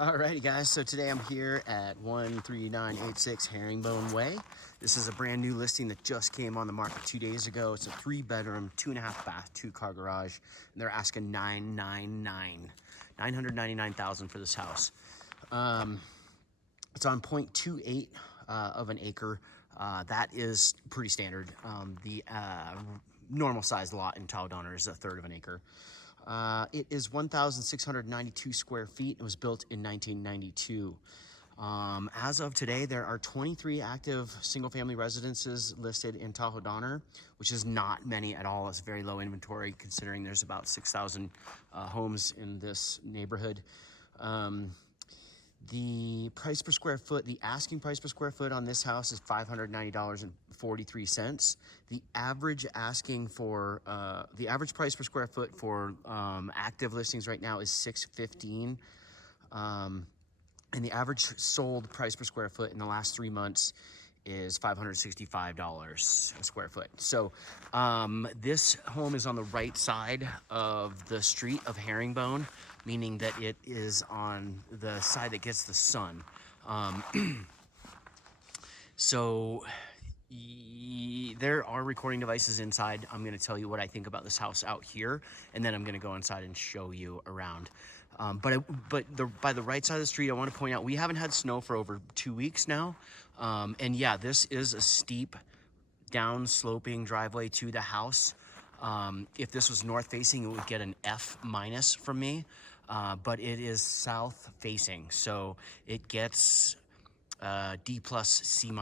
Alrighty guys, so today I'm here at 13986 Herringbone Way. This is a brand new listing that just came on the market 2 days ago. It's a 3-bedroom, 2.5 bath, 2-car garage, and they're asking $999,000 for this house. It's on 0.28 of an acre. That is pretty standard. The normal sized lot in Tahoe Donner is 1/3 of an acre. It is 1,692 square feet. It was built in 1992. As of today, there are 23 active single-family residences listed in Tahoe Donner, which is not many at all. It's very low inventory considering there's about 6,000 homes in this neighborhood. The price per square foot, the asking price per square foot on this house is $590.43. The average asking for, the average price per square foot for active listings right now is $615. And the average sold price per square foot in the last 3 months is $565 a square foot. So this home is on the right side of the street of Herringbone, meaning that it is on the side that gets the sun. So there are recording devices inside. I'm going to tell you what I think about this house out here, and then I'm going to go inside and show you around. By the right side of the street, I want to point out we haven't had snow for over 2 weeks now. And yeah, this is a steep down sloping driveway to the house. If this was north facing, it would get an F- from me, but it is south facing, so it gets D+, C-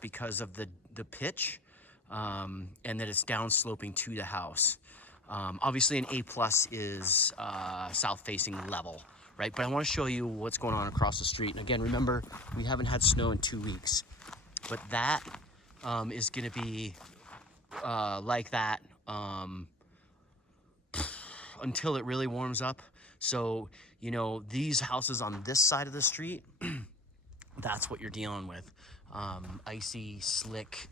because of the pitch, and that it's down sloping to the house. Obviously an A+ is south facing level, right? But I want to show you what's going on across the street. And again, remember, we haven't had snow in 2 weeks, but that is going to be like that until it really warms up. So, you know, these houses on this side of the street, that's what you're dealing with. Icy, slick,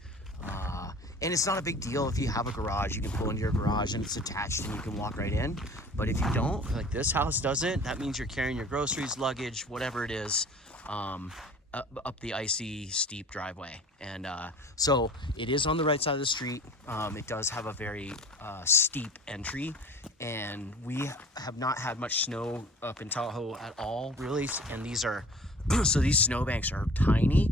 and it's not a big deal if you have a garage. You can pull into your garage and it's attached and you can walk right in. But if you don't, like this house doesn't, that means you're carrying your groceries, luggage, whatever it is, up the icy, steep driveway. And so it is on the right side of the street. It does have a very steep entry, and we have not had much snow up in Tahoe at all, really. And these are so these snowbanks are tiny.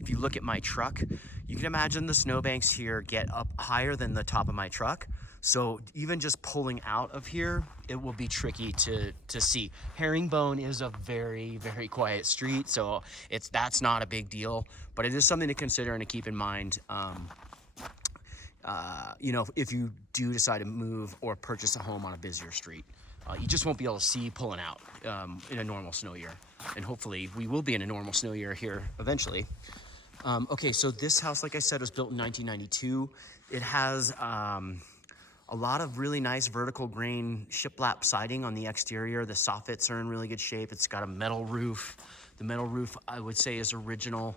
If you look at my truck, you can imagine the snowbanks here get up higher than the top of my truck. So even just pulling out of here, it will be tricky to see. Herringbone is a very, very quiet street, so that's not a big deal, but it is something to consider and to keep in mind. You know, if you do decide to move or purchase a home on a busier street, you just won't be able to see pulling out in a normal snow year. And hopefully we will be in a normal snow year here eventually. Okay, so this house, like I said, was built in 1992. It has a lot of really nice vertical grain shiplap siding on the exterior. The soffits are in really good shape. It's got a metal roof. The metal roof, I would say, is original.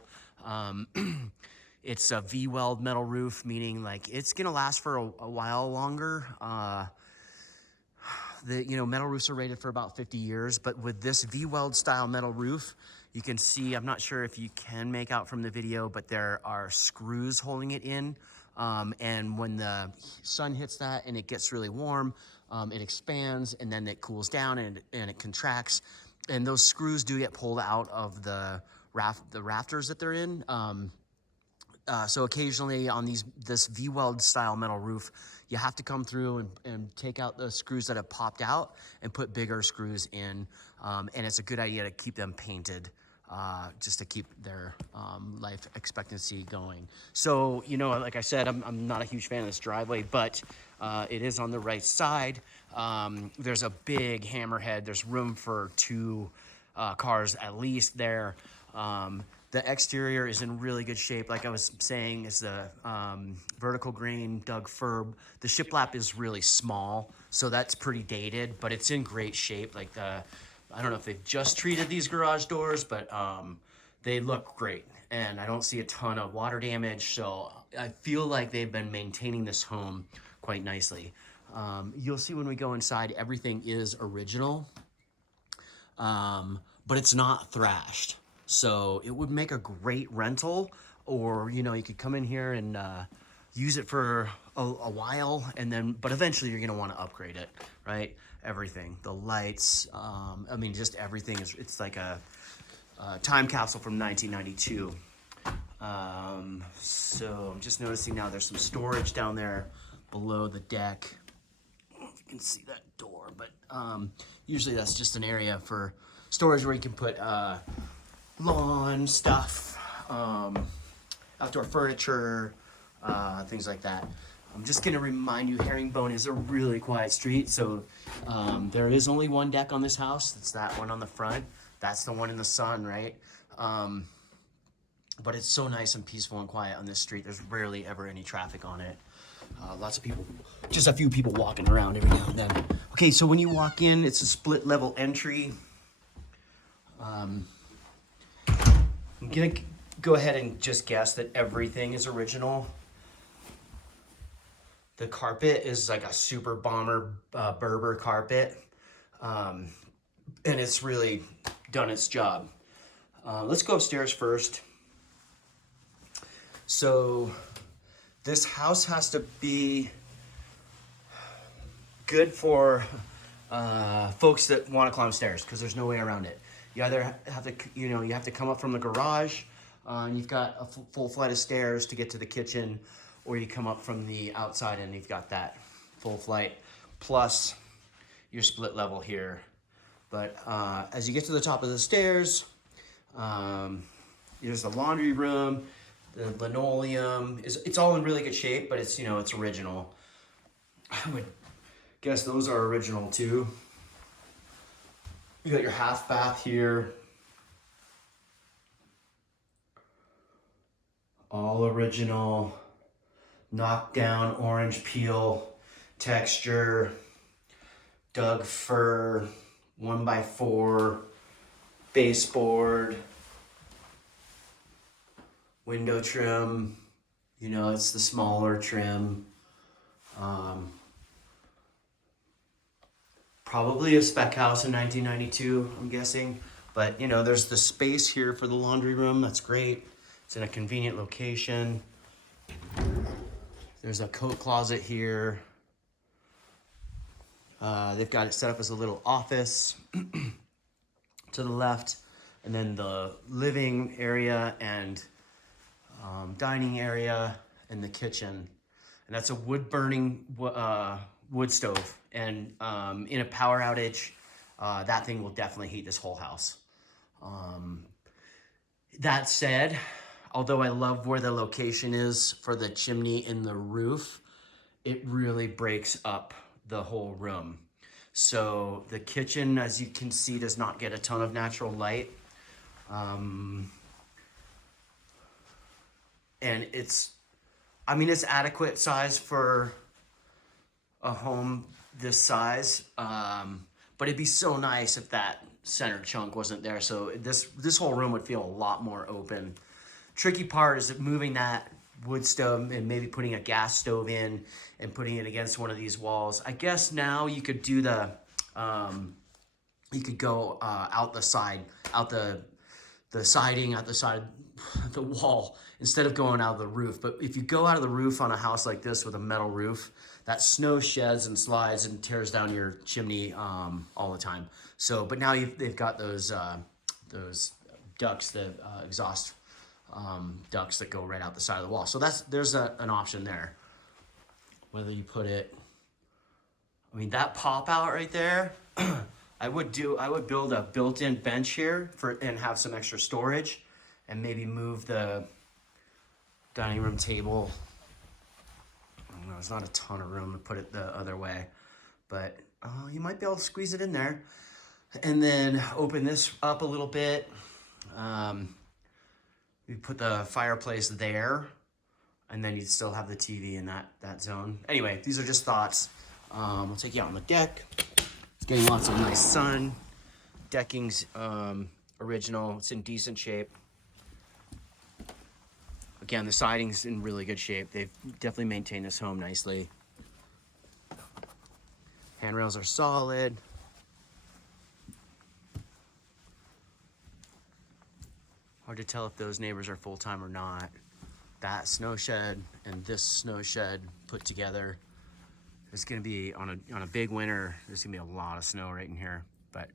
It's a V-weld metal roof, meaning like it's gonna last for a while longer. Metal roofs are rated for about 50 years, but with this V-weld style metal roof, you can see, I'm not sure if you can make out from the video, but there are screws holding it in. And when the sun hits that and it gets really warm, it expands and then it cools down and it contracts. And those screws do get pulled out of the rafters that they're in. So occasionally on this V-weld style metal roof, you have to come through and take out the screws that have popped out and put bigger screws in. And it's a good idea to keep them painted, just to keep their life expectancy going. So, you know, like I said, I'm not a huge fan of this driveway, but it is on the right side. There's a big hammerhead. There's room for 2 cars at least there. The exterior is in really good shape. Like I was saying, is the vertical grain Doug Ferb. The shiplap is really small, so that's pretty dated, but it's in great shape. Like I don't know if they've just treated these garage doors, but they look great. And I don't see a ton of water damage, so I feel like they've been maintaining this home quite nicely. You'll see when we go inside, everything is original. but it's not thrashed. So it would make a great rental, or, you know, you could come in here and use it for a while, and then, but eventually you're gonna wanna upgrade it, right? Everything, the lights, I mean, just everything is, it's like a time capsule from 1992. So I'm just noticing now there's some storage down there below the deck. I don't know if you can see that door, but usually that's just an area for storage where you can put lawn stuff, outdoor furniture, things like that. I'm just gonna remind you, Herringbone is a really quiet street, so there is only one deck on this house. It's that one on the front. That's the one in the sun, right? But it's so nice and peaceful and quiet on this street. There's rarely ever any traffic on it. Lots of people, just a few people walking around every now and then. Okay, so when you walk in, it's a split level entry. I'm gonna go ahead and just guess that everything is original. The carpet is like a super bomber Berber carpet. And it's really done its job. Let's go upstairs first. So this house has to be good for folks that want to climb stairs, because there's no way around it. You either have to, you know, you have to come up from the garage, and you've got a full flight of stairs to get to the kitchen, or you come up from the outside and you've got that full flight, plus your split level here. But as you get to the top of the stairs, there's the laundry room, the linoleum, it's all in really good shape, but it's, you know, it's original. I would guess those are original too. You got your half bath here. All original, knockdown orange peel texture, Doug fir, 1x4 baseboard, window trim, you know, it's the smaller trim. Probably a spec house in 1992, I'm guessing. But, you know, there's the space here for the laundry room. That's great. It's in a convenient location. There's a coat closet here. They've got it set up as a little office to the left. And then the living area and dining area and the kitchen. And that's a wood-burning wood stove. And in a power outage, that thing will definitely heat this whole house. That said, although I love where the location is for the chimney in the roof, it really breaks up the whole room. So the kitchen, as you can see, does not get a ton of natural light. And it's, I mean, it's adequate size for a home this size, but it'd be so nice if that center chunk wasn't there. So this whole room would feel a lot more open. Tricky part is moving that wood stove and maybe putting a gas stove in and putting it against one of these walls. I guess now you could do the, you could go out the side, out the siding, out the side of the wall, instead of going out of the roof. But if you go out of the roof on a house like this with a metal roof, that snow sheds and slides and tears down your chimney all the time. So, but now they've got those ducts, the exhaust ducts that go right out the side of the wall. So there's an option there. Whether you put it, I mean, that pop out right there, I would build a built-in bench here and have some extra storage, and maybe move the dining room table. I don't know, there's not a ton of room to put it the other way, but you might be able to squeeze it in there. And then open this up a little bit. You put the fireplace there, and then you'd still have the TV in that zone. Anyway, these are just thoughts. We'll take you out on the deck. It's getting lots of nice sun. Decking's original. It's in decent shape. Again, the siding's in really good shape. They've definitely maintained this home nicely. Handrails are solid. Hard to tell if those neighbors are full-time or not. That snow shed and this snow shed put together, it's gonna be on a big winter. There's gonna be a lot of snow right in here. But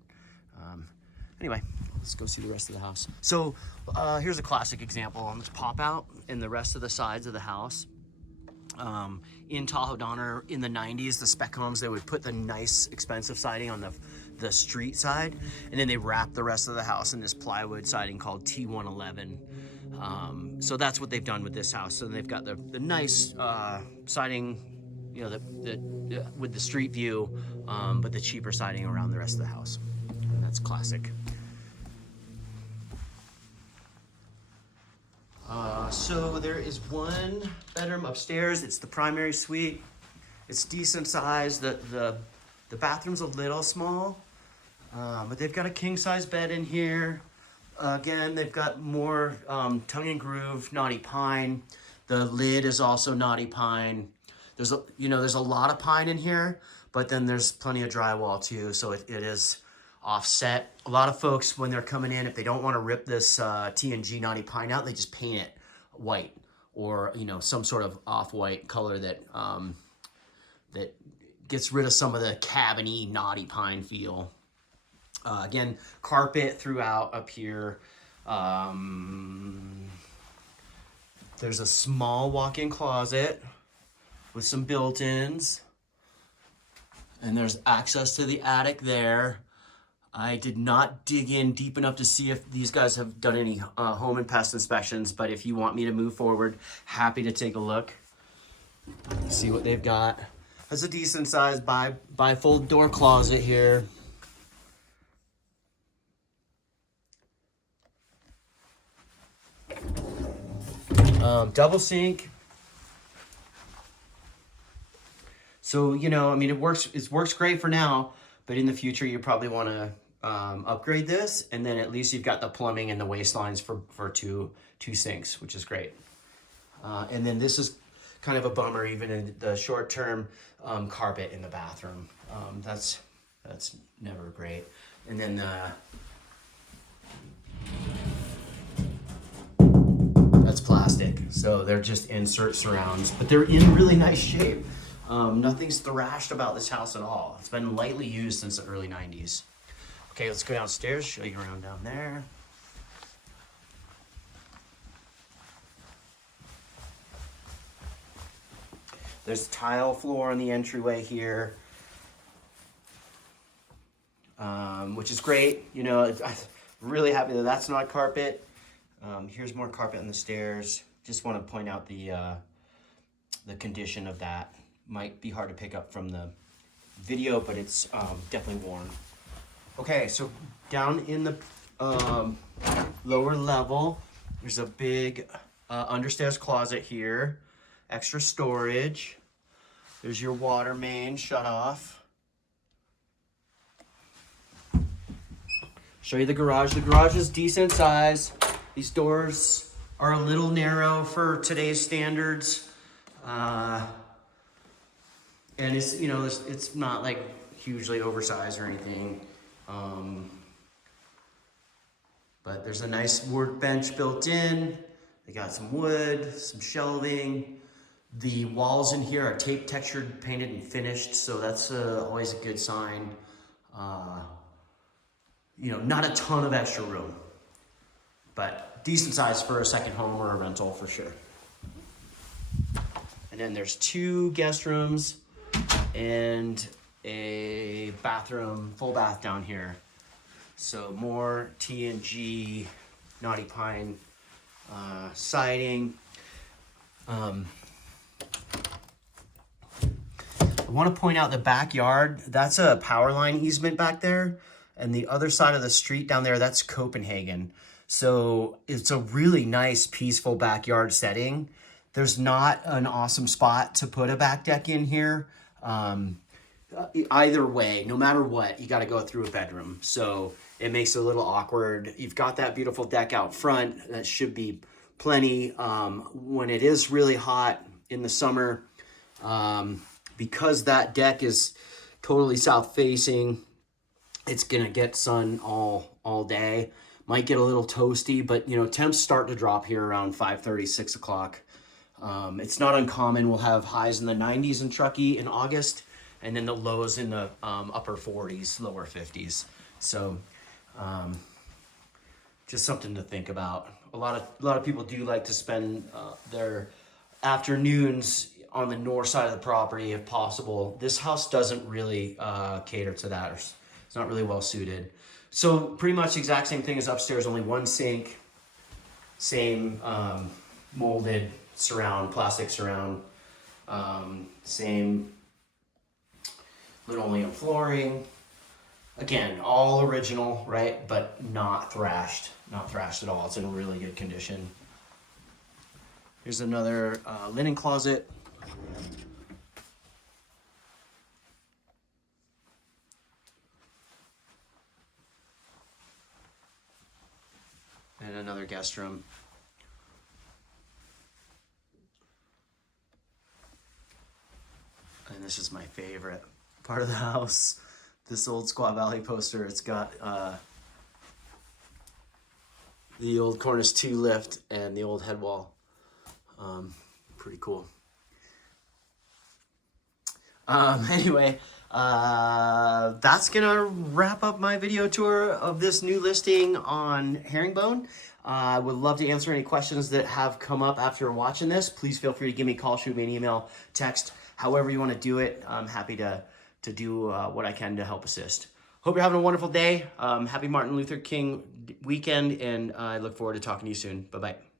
anyway, let's go see the rest of the house. So here's a classic example on this pop out and the rest of the sides of the house. In Tahoe Donner in the 90s, the spec homes, they would put the nice expensive siding on the street side, and then they wrap the rest of the house in this plywood siding called T111. So that's what they've done with this house. So they've got the nice siding, you know, with the street view, but the cheaper siding around the rest of the house. And that's classic. So there is one bedroom upstairs. It's the primary suite. It's decent size. The bathroom's a little small, but they've got a king size bed in here. Again, they've got more tongue and groove, knotty pine. The lid is also knotty pine. There's a lot of pine in here, but then there's plenty of drywall too, so it is offset. A lot of folks, when they're coming in, if they don't want to rip this T&G knotty pine out, they just paint it white, or some sort of off-white color that that gets rid of some of the cabiny knotty pine feel. Again, carpet throughout up here. There's a small walk-in closet with some built-ins, and there's access to the attic there. I did not dig in deep enough to see if these guys have done any home and pest inspections, but if you want me to move forward, happy to take a look. See what they've got. That's a decent sized bifold door closet here. Double sink. So, it works great for now, but in the future you probably want to upgrade this, and then at least you've got the plumbing and the waistlines for two sinks, which is great. And then this is kind of a bummer, even in the short term, carpet in the bathroom. That's never great. And then that's plastic, so they're just insert surrounds, but they're in really nice shape. Nothing's thrashed about this house at all. It's been lightly used since the early 90s. Okay, let's go downstairs, show you around down there. There's tile floor on the entryway here, which is great. I'm really happy that that's not carpet. Here's more carpet on the stairs. Just want to point out the condition of that. Might be hard to pick up from the video, but it's definitely worn. Okay, so down in the lower level, there's a big understairs closet here, extra storage. There's your water main shut off. Show you the garage. The garage is decent size. These doors are a little narrow for today's standards. And it's not like hugely oversized or anything. But there's a nice workbench built in. They got some wood, some shelving. The walls in here are tape textured, painted, and finished, so that's always a good sign. Not a ton of extra room, but decent size for a second home or a rental for sure. And then there's 2 guest rooms and a bathroom, full bath down here. So more T&G knotty pine siding. I want to point out the backyard. That's a power line easement back there, and the other side of the street down there, that's Copenhagen. So it's a really nice, peaceful backyard setting. There's not an awesome spot to put a back deck in here. Either way, no matter what, you got to go through a bedroom. So it makes it a little awkward. You've got that beautiful deck out front. That should be plenty. When it is really hot in the summer, because that deck is totally south facing, it's gonna get sun all day. Might get a little toasty, but you know, temps start to drop here around 5:30, 6 o'clock. It's not uncommon. We'll have highs in the 90s in Truckee in August, and then the lows in the upper 40s, lower 50s. So just something to think about. A lot of people do like to spend their afternoons on the north side of the property if possible. This house doesn't really cater to that. It's not really well suited. So pretty much the exact same thing as upstairs, only one sink, same molded surround, plastic surround, same linoleum flooring. Again, all original, right? But not thrashed at all. It's in really good condition. Here's another linen closet. And another guest room. And this is my favorite part of the house. This old Squaw Valley poster. It's got the old cornice 2 lift and the old head wall. Pretty cool. Anyway, that's gonna wrap up my video tour of this new listing on Herringbone. I would love to answer any questions that have come up after watching this. Please feel free to give me a call, shoot me an email, text, however you want to do it. I'm happy to do what I can to help assist. Hope you're having a wonderful day. Happy Martin Luther King weekend, and I look forward to talking to you soon. Bye-bye.